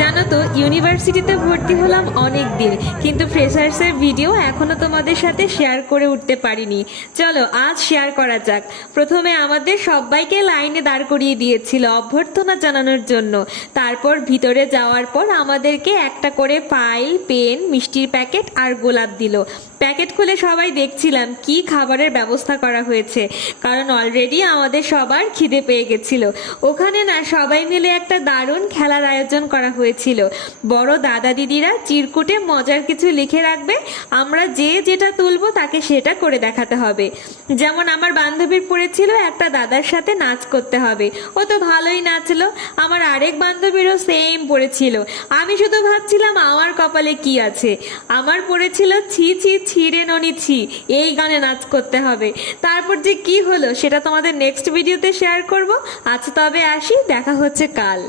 জানো তো ইউনিভার্সিটিতে ভর্তি হলাম অনেক দিন, কিন্তু ফ্রেশার্সের ভিডিও এখনো তোমাদের সাথে শেয়ার করে উঠতে পারিনি। চলো আজ শেয়ার করা যাক। প্রথমে আমাদের সবাইকে লাইনে দাঁড় করিয়ে দিয়েছিল অভ্যর্থনা জানানোর জন্য। তারপর ভিতরে যাওয়ার পর আমাদেরকে একটা করে ফাইল, পেন, মিষ্টির প্যাকেট আর গোলাপ দিল। প্যাকেট খুলে সবাই দেখছিলাম কি খাবারের ব্যবস্থা করা হয়েছে, কারণ অলরেডি আমাদের সবার খিদে পেয়ে গেছিল। ওখানে না সবাই মিলে একটা দারুণ খেলার আয়োজন করা হয়েছিল। বড় দাদা দিদিরা চিরকুটে মজার কিছু লিখে রাখবে, আমরা যে যেটা তুলবো তাকে সেটা করে দেখাতে হবে। যেমন আমার বান্ধবীর পড়েছিল একটা দাদার সাথে নাচ করতে হবে, ও তো ভালোই নাচলো। আমার আরেক বান্ধবীরও সেম পড়েছিল। আমি শুধু ভাবছিলাম আমার কপালে কি আছে। আমার পড়েছিল ছি ছি ছিঁড়ে ননি ছি, এই গানে নাচ করতে হবে। তারপর যে কি হলো সেটা তোমাদের নেক্সট ভিডিওতে শেয়ার করব। আজ তবে আসি, দেখা হচ্ছে কাল।